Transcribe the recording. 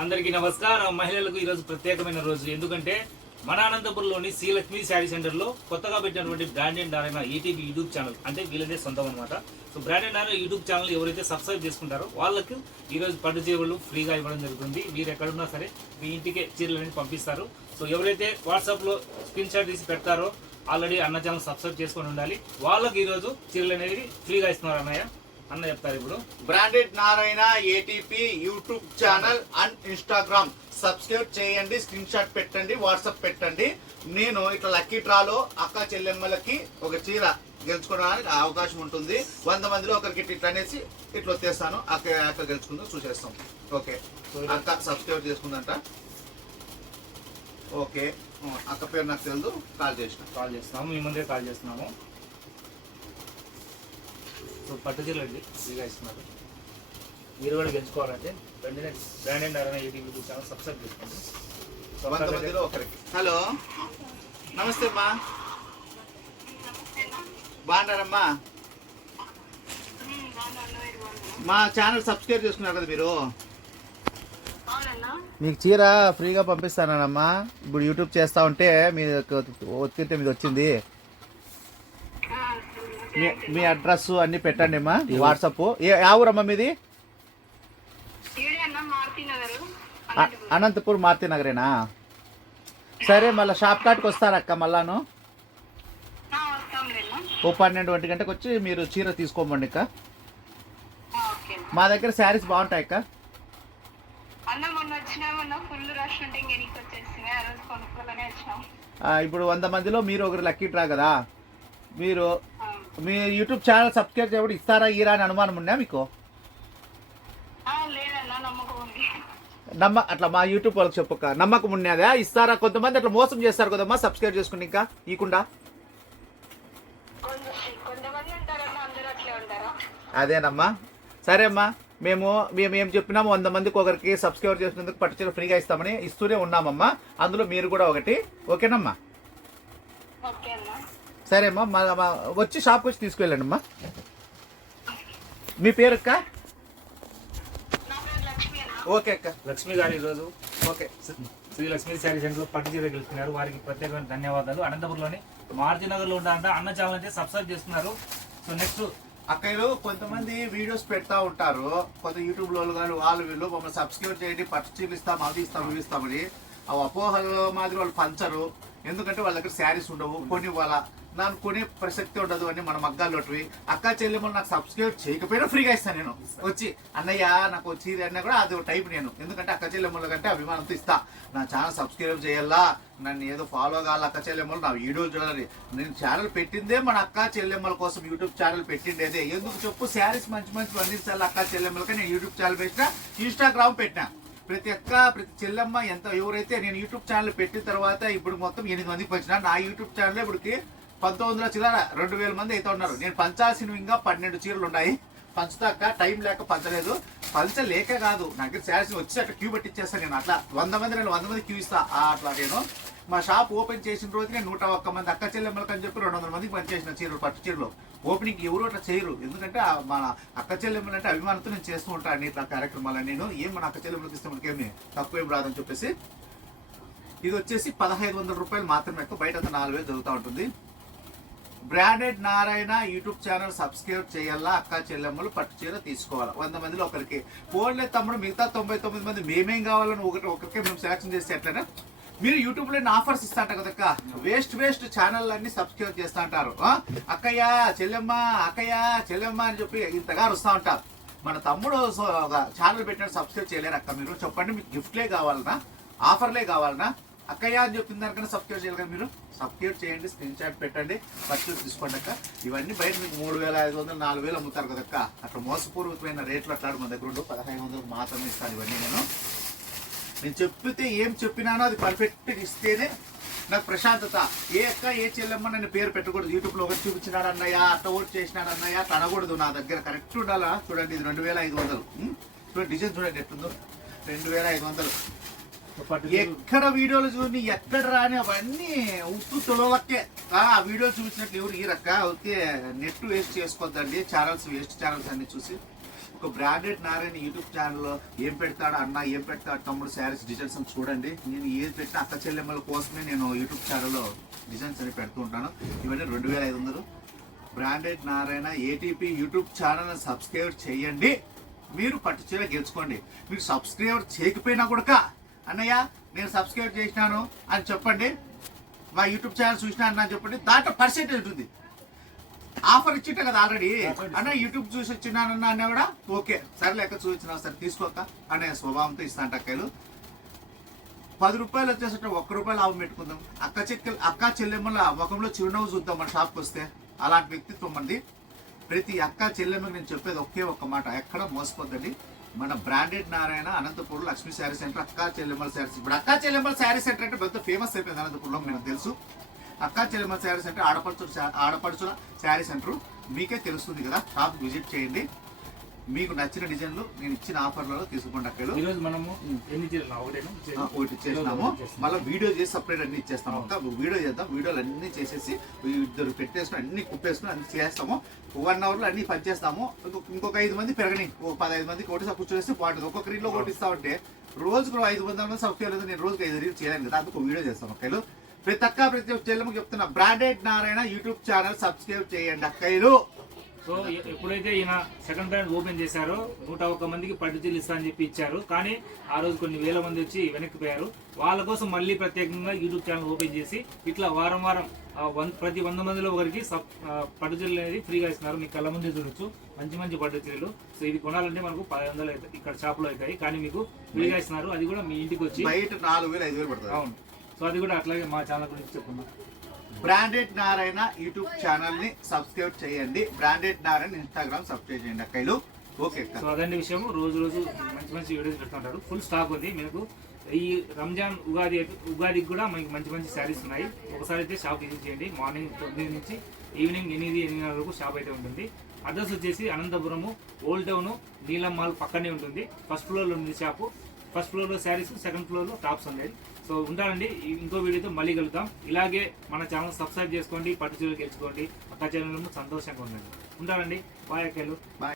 అందరికీ నమస్కారం. మహిళలకు ఈరోజు ప్రత్యేకమైన రోజు. ఎందుకంటే మన అనంతపురంలోని శ్రీలక్ష్మి శారీ సెంటర్లో కొత్తగా పెట్టినటువంటి branded Narayana ETV YouTube channel. అంటే వీళ్ళదే సొంతం అనమాట so branded Narayana YouTube channel ఎవరైతే సబ్స్క్రైబ్ చేసుకుంటారో వాళ్ళకు ఈరోజు పట్టు చీరలు ఫ్రీగా ఇవ్వడం జరుగుతుంది. మీరు ఎక్కడున్నా సరే మీ ఇంటికే చీరలని పంపిస్తారు. సో ఎవరైతే వాట్సాప్లో స్క్రీన్ షాట్ తీసి పెడతారో ఆల్రెడీ అన్న ఛానల్ సబ్స్క్రైబ్ చేసుకొని ఉండాలి. వాళ్ళకి ఈరోజు చీరలు అనేది ఫ్రీగా ఇస్తున్నారు అన్నయ్య. అన్న చెప్తారు ఇప్పుడు. Branded Narayana ATP YouTube channel and Instagram subscribe చేయండి స్క్రీన్ షాట్ పెట్టండి వాట్సాప్ పెట్టండి. నేను ఇట్లా లక్కీ డ్రాలో అక్క చెల్లెమ్మలకి ఒక చీర గెలుచుకోవడానికి అవకాశం ఉంటుంది. వంద మందిలో ఒకరికి ఇట్లా అనేసి ఇట్లా వచ్చేస్తాను. అక్క అక్క గెలుచుకుందో చూసేస్తాం. ఓకే. అక్క సబ్స్క్రైబ్ చేసుకుందంట. ఓకే. అక్క పేరు నాకు తెలుసు కాల్ చేసిన. కాల్ చేస్తున్నాము. మీ ముందే కాల్ చేస్తున్నాము. సో పట్టు చీరలు అండి ఫ్రీగా ఇస్తున్నారు మీరు కూడా గెలుచుకోవాలంటే వెంటనే branded Narayana YouTube YouTube channel subscribe చేసుకోండి. ఒకరికి. హలో. నమస్తే అమ్మా. బాగున్నారమ్మా? మా ఛానల్ సబ్స్క్రైబ్ చేసుకున్నారు కదా మీరు? మీకు చీర ఫ్రీగా పంపిస్తానమ్మా ఇప్పుడు యూట్యూబ్ చేస్తా ఉంటే మీ ఒత్తితే మీద వచ్చింది. మీ మీ అడ్రస్ అన్ని పెట్టండి అమ్మా. వాట్సాప్ ఏ ఊరమ్మా మీది? అ- అనంతపూర్ మారుతి నగరేనా? సరే మళ్ళీ షాప్ కాట్కి వస్తారక్క మళ్ళాను? ఓ పన్నెండు ఒంటి గంటకు వచ్చి మీరు చీర తీసుకోమండి అక్క. మా దగ్గర శారీస్ బాగుంటాయి అక్క. ఇప్పుడు వంద మందిలో మీరు ఒకరు లక్కీ డ్రా కదా. మీరు. మీ యూట్యూబ్ ఛానల్ సబ్స్క్రైబ్ చేయడం ఇస్తారా ఇరా అని అనుమానం ఉన్నా మీకు? నమ్మ అట్లా మా యూట్యూబ్ వాళ్ళకి చెప్పక. నమ్మకం ఉన్నదా? ఇస్తారా? కొంతమంది అట్లా మోసం చేస్తారు కదమ్మా సబ్స్క్రైబ్ చేసుకుని ఇంకా ఇకుండా అదేనమ్మా. సరే అమ్మా మేము మేము ఏం చెప్పినాము వంద మందికి ఒకరికి సబ్స్క్రైబ్ చేసినందుకు పట్టుచీర ఫ్రీగా ఇస్తామని ఇస్తూనే ఉన్నామమ్మా. అందులో మీరు కూడా ఒకటి. ఓకేనమ్మా? ఓకే అన్న సరే అమ్మా మా వచ్చి షాప్కి వచ్చి తీసుకెళ్ళండి అమ్మా మీ పేరు అక్క? నా పేరు లక్ష్మి అన్న ఓకే అక్క. లక్ష్మి గారు ఈరోజు ఓకే. శ్రీ లక్ష్మీ శారీ సెంటర్లో పట్టు చీర గెలుచుకున్నారు. వారికి ప్రత్యేకమైన ధన్యవాదాలు. అనంతపురంలోని మారుతి నగర్లో ఉండాలంటే అన్న ఛానల్ అయితే సబ్స్క్రైబ్ చేస్తున్నారు. సో నెక్స్ట్ అక్కలు కొంతమంది వీడియోస్ పెడతా ఉంటారు. కొంత యూట్యూబ్లో కానీ వాళ్ళు వీళ్ళు మమ్మల్ని సబ్స్క్రైబ్ చేయండి పట్టు చీరలు ఇస్తాం అది ఇస్తాం ఇవి ఇస్తామని ఆ అపోహల మాదిరి వాళ్ళు పంచరు. ఎందుకంటే వాళ్ళ దగ్గర శారీస్ ఉండవు కొన్ని వాళ్ళ నాకు కొనే ప్రసక్తి ఉండదు అని మన మగ్గాల్లోటివి అక్క చెల్లెమ్మలు నాకు సబ్స్క్రైబ్ చేయకపోయినా ఫ్రీగా ఇస్తాను నేను. వచ్చి అన్నయ్య నాకు వచ్చి అన్నా కూడా అది ఒక టైప్ నేను. ఎందుకంటే అక్క చెల్లెమ్మల కంటే అభిమానంతో ఇస్తా. నా ఛానల్ సబ్స్క్రైబ్ చేయాలా? నన్ను ఏదో ఫాలో కావాలి అక్క చెల్లెమ్మలు? నా వీడియోలు చూడాలి. నేను ఛానల్ పెట్టిందే మన అక్క చెల్లెమ్మల కోసం యూట్యూబ్ ఛానల్ పెట్టిండేదే. ఎందుకు చెప్పు? శారీస్ మంచి మంచి అందించాలి అక్క చెల్లెమ్మలకి. నేను యూట్యూబ్ ఛానల్ పెట్టినా ఇన్స్టాగ్రామ్ పెట్టినా. ప్రతి అక్క ప్రతి చెల్లెమ్మ ఎంత ఎవరైతే నేను యూట్యూబ్ ఛానల్ పెట్టిన తర్వాత ఇప్పుడు మొత్తం ఎనిమిది మందికి వచ్చిన నా యూట్యూబ్ ఛానల్ ఇప్పటికి పంతొమ్మిది వందల చిల్లర రెండు వేల మంది అయితే ఉన్నారు. నేను పంచాల్సినవి ఇంకా పన్నెండు చీరలు ఉన్నాయి పంచుతాక టైం లేక పంచలేదు. పంచలేక కాదు నాకు దగ్గర శారీస్ వచ్చి అట్లా క్యూ పెట్టిచ్చేస్తాను నేను అట్లా. వంద మంది నేను వంద మంది క్యూ ఇస్తా అట్లా నేను. మా షాప్ ఓపెన్ చేసిన రోజు నేను నూట ఒక్క మంది అక్క చెల్లెమ్మలకు అని చెప్పి రెండు వందల మందికి పనిచేసిన చీరలు పట్టు చీరలు. ఓపెనింగ్ ఎవరు అట్లా చేయరు. ఎందుకంటే మన అక్క చెల్లెమ్మలు అంటే అభిమానంతో నేను చేస్తూ ఉంటాను ఇట్లా కార్యక్రమాలు నేను. ఏం మన అక్క చెల్లెమ్మలకు ఇస్తే మనకేమి తక్కువ ఏం రాదని చెప్పేసి. ఇది వచ్చేసి పదహైదు వందల రూపాయలు మాత్రమే ఎక్కువ బయట అంతా నాలుగు వేలు జరుగుతూ ఉంటుంది. Branded Narayana YouTube channel subscribe చేయాలా? అక్క చెల్లెమ్మలు పట్టు చీర తీసుకోవాలి? వంద మందిలో ఒకరికి. ఫోన్లే తమ్ముడు మిగతా తొంభై తొమ్మిది మంది మేమేం కావాలని ఒకటి ఒకరికే మేము సెలెక్షన్ చేస్తే ఎట్లనే? మీరు యూట్యూబ్లో ఆఫర్స్ ఇస్తాంట కదక్క. వేస్ట్ వేస్ట్ ఛానల్ అన్ని సబ్స్క్రైబ్ చేస్తా అంటారు. అక్కయ్య చెల్లెమ్మ అక్కయ్య చెల్లెమ్మ అని చెప్పి ఇంతగా వస్తూ ఉంటారు మన తమ్ముడు సో- ఒక ఛానల్ పెట్టిన సబ్స్క్రైబ్ చేయలేరు అక్క మీరు. చెప్పండి మీకు గిఫ్ట్లే కావాలనా? ఆఫర్లే కావాలనా? అక్కయ్య అని చెప్పిన దానికన్నా సబ్స్క్రైబ్ చేయాలి కదా మీరు? సబ్స్క్రైబ్ చేయండి స్క్రీన్ షాట్ పెట్టండి పర్చేస్ తీసుకోండి అక్క. ఇవన్నీ బయట మీకు మూడు వేల ఐదు వందలు నాలుగు వేలు అమ్ముతారు కదక్క అట్లా మోసపూర్వకమైన రేట్లు అట్లాడు మన దగ్గర ఉండు. పదహైదు వందలు మాత్రమే ఇస్తాను ఇవన్నీ నేను. నేను చెప్పితే ఏం చెప్పినానో అది పర్ఫెక్ట్గా ఇస్తేనే నాకు ప్రశాంతత. ఏ అక్క ఏ చెల్లెమ్మ నన్ను పేరు పెట్టకూడదు. యూట్యూబ్లో ఒకటి చూపించినాడు అన్నయ్య అట్ట ఓట్ చేసినాడు అన్నయ్య అట్లా అనకూడదు నా దగ్గర. కరెక్ట్ ఉండాలా? చూడండి ఇది రెండు వేల ఐదు వందలు. చూడండి డిజైన్ చూడండి ఎట్టుందో. రెండు వేల ఐదు వందలు. ఎక్కడ వీడియోలు చూడండి ఎక్కడ రాని అవన్నీ ఉప్పు తొలవక్కే ఆ వీడియో చూసినట్లు ఎవరు ఈ రక్క ఓకే నెట్ వేస్ట్ చేసుకోవద్దండి ఛానల్స్ వేస్ట్ ఛానల్స్ అన్ని చూసి. ఒక బ్రాండెడ్ నారాయణ యూట్యూబ్ ఛానల్లో ఏం పెడతాడు అన్న ఏం పెడతాడు తమ్ముడు శారీస్ డిజైన్స్ అని చూడండి. నేను ఏది పెట్టిన అక్క చెల్లెమ్మల కోసమే నేను యూట్యూబ్ ఛానల్లో డిజైన్స్ అని పెడుతూ ఉంటాను. ఇవన్నీ రెండు వేల ఐదు వందలు. Branded Narayana ATP YouTube channel subscribe చేయండి. మీరు పట్టుచీర గెలుచుకోండి. మీరు సబ్స్క్రైబర్ చేయకపోయినా కూడా అన్నయ్య నేను సబ్స్క్రైబ్ చేసినాను అని చెప్పండి. మా యూట్యూబ్ ఛానల్ చూసినాను అని చెప్పండి. దాంట్లో పర్సెంటేజ్ ఉంటుంది. ఆఫర్ ఇచ్చింటే కదా ఆల్రెడీ అన్న యూట్యూబ్ చూసి వచ్చినానన్న అన్న కూడా ఓకే. సరే లెక్క చూపించిన సరే తీసుకోక. అనే స్వభావంతో ఇస్తాంట అక్కలు పది రూపాయలు వచ్చేసరికి ఒక్క రూపాయలు లాభం పెట్టుకుందాం. అక్క చెక్కలు అక్క చెల్లెమ్మల ముఖంలో చిరునవ్వు చూద్దాం మన షాప్కి వస్తే. అలాంటి వ్యక్తిత్వం మంది ప్రతి అక్క చెల్లెమ్మకి నేను చెప్పేది ఒకే ఒక్క మాట. ఎక్కడ మోసపోద్దండి. మన branded Narayana Anantapur Lakshmi saree centre అక్కా చెల్లెమ్మల శారీస్ ఇప్పుడు అక్కా చెల్లెమ్మల శారీ సెంటర్ అంటే పెద్ద ఫేమస్ అయిపోయింది అనంతపూర్లో మీకు తెలుసు. అక్కా చెల్లెమ్మల శారీ సెంటర్ ఆడపడుచు ఆడపడుచుల శారీ సెంటర్ మీకే తెలుస్తుంది కదా. షాప్ విజిట్ చేయండి. మీకు నచ్చిన డిజైన్లు నేను ఇచ్చిన ఆఫర్లలో తీసుకోండి అక్కలు రోజు మనము ఎన్ని ఒకటి ఇచ్చేసినాము మళ్ళీ వీడియో చేసి సపరేట్ అన్ని ఇచ్చేస్తాము. ఒక వీడియో చేద్దాం. వీడియోలు అన్ని చేసేసి ఇద్దరు పెట్టేసుకుని అన్ని కుప్పేసుకుని అన్ని చేస్తాము. వన్ అవర్లో అన్ని పనిచేస్తాము ఇంకొక- ఇంకొక ఐదు మంది పెరగని ఒక పదహైదు మందికి ఒకటి కూర్చోవేస్తే బాగుంటుంది. ఒక్కొక్క రీల్లో ఒకటి ఇస్తామంటే రోజుకు ఐదు వందల మంది లేదు నేను రోజుకి ఐదు రీల్ చేయలేను కదా. అందుకు వీడియో చేస్తాను అక్కలు ప్రతి అక్క ప్రతి ఒక్క చెల్లెమ్మకి చెప్తున్నా. Branded Narayana YouTube channel subscribe చేయండి అక్కయ్యలు. సో ఎప్పుడైతే ఈయన సెకండ్ బ్రాండ్ ఓపెన్ చేశారో నూట ఒక్క మందికి పట్టు చీరలు ఇస్తా అని చెప్పి ఇచ్చారు. కానీ ఆ రోజు కొన్ని వేల మంది వచ్చి వెనక్కిపోయారు వాళ్ళ కోసం మళ్ళీ ప్రత్యేకంగా యూట్యూబ్ ఛానల్ ఓపెన్ చేసి ఇట్లా వారం వారం ప్రతి వంద మందిలో ఒకరికి సబ్ ఆ, పట్టు చీరలు అనేది ఫ్రీగా ఇస్తున్నారు. మీకు కళ్ళ ముందే చూడొచ్చు. మంచి మంచి పట్టు చీరలు. సో ఇది కొనాలంటే మనకు పది వందలు అవుతాయి ఇక్కడ షాప్లో అవుతాయి. కానీ మీకు ఫ్రీగా ఇస్తున్నారు. అది కూడా మీ ఇంటికి వచ్చి బయట నాలుగు వేలు ఐదు వేలు పడుతుంది. అవును. సో అది కూడా అట్లాగే మా ఛానల్ గురించి చెప్పుకుందాం. బ్రాండెడ్ నారాయణ యూట్యూబ్ ఛానల్ని సబ్స్క్రైబ్ చేయండి. బ్రాండెడ్ నారాయణ ఇన్స్టాగ్రామ్ సబ్స్క్రైబ్ చేయండి అక్కలు ఓకే సో అదండి విషయం రోజు రోజు మంచి మంచి వీడియోస్ పెడుతుంటారు. ఫుల్ స్టాక్ ఉంది. మీకు ఈ రంజాన్ ఉగాది ఉగాదికి కూడా మనకి మంచి మంచి శారీస్ ఉన్నాయి. ఒకసారి అయితే షాప్ విజిట్ చేయండి. మార్నింగ్ తొమ్మిది నుంచి ఈవినింగ్ ఎనిమిది ఎనిమిది వరకు షాప్ అయితే ఉంటుంది. అడ్రస్ వచ్చేసి Anantapuramu old town Neelam mall పక్కనే ఉంటుంది. ఫస్ట్ ఫ్లోర్లో ఉంది షాపు ఫస్ట్ ఫ్లోర్లో శారీస్ సెకండ్ ఫ్లోర్లో టాప్స్ ఉండేది సో ఉంటానండి. ఇంకో వీడియోతో మళ్ళీ కలుద్దాం. ఇలాగే మన ఛానల్ సబ్స్క్రైబ్ చేసుకోండి పట్టు చీరలు గెలుచుకోండి. పక్క ఛానల్ సంతోషంగా ఉండండి. ఉంటానండి. బాయ్ అక్కలు. బాయ్.